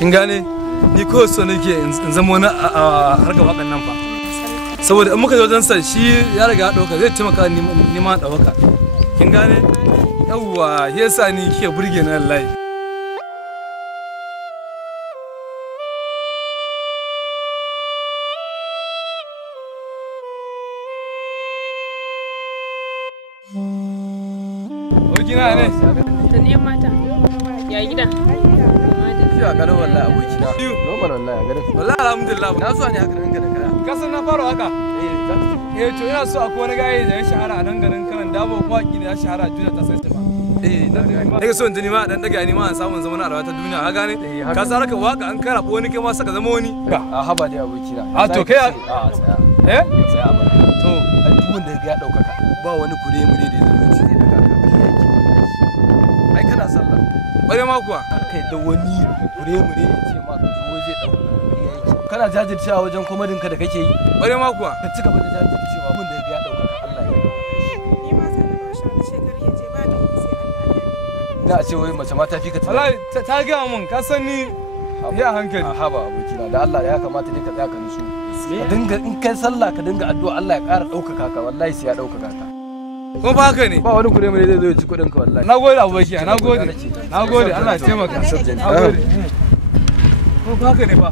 kin gane ni ko so nake in zama wani a harkar wakan nan fa saboda in muka je wajen sa shi ya riga ya dauka zai taimaka ni ma dauka kin gane yawwa yasa ni kike burge ni wallahi Ogina ne? Ta ne mata. Ya gida? Ya kalau wallahi abokina. Normal wallahi a garin. Wallahi alhamdulillah. Na so ne haka nan da kara. Ka san na fara waka? To ina so akwai wani gaye da ya shahara a nan garin Kanan Dabo waki ne ya shahara a duniya ta sai ba. Nake so in ji ni ma dan daga ni ma an samu zaman arwa ta duniya ka gane? Ka san raka waka an kara ko wani kai ma saka zama wani. A haba dai abokina. A to kai a tsaya. Tsaya ba. To duk wanda ya daukaka ba wani kure mure da zai ci da kaka. Ai kana sallah. bare ma kuwa. Kai da wani kure mure ya ce ma ka zo zai dauka. Kana jajircewa wajen komadin ka da kake yi. Bare ma kuwa. Ka ci gaba da jajircewa wanda ya daukaka Allah ya dauka. Ni ma sai na ba shi wani shekaru ya ce ba da sai Allah ya Ina ce wai mace ma ta fi ka tunani. Wallahi ta ga mun ka san ni ya hankali. Haba abokina da Allah ya kamata dai ka tsaya ka nutsu. Ka dinga in kai sallah ka dinga addu'a Allah ya ƙara ɗaukaka ka wallahi sai ya ɗaukaka ka. Kuma fa haka ne. Ba wani kure mai zai zo ya ci kuɗin ka wallahi. Nagode abokiya, nagode. Nagode Allah ya taimaka. Nagode. Kuma fa haka ne fa.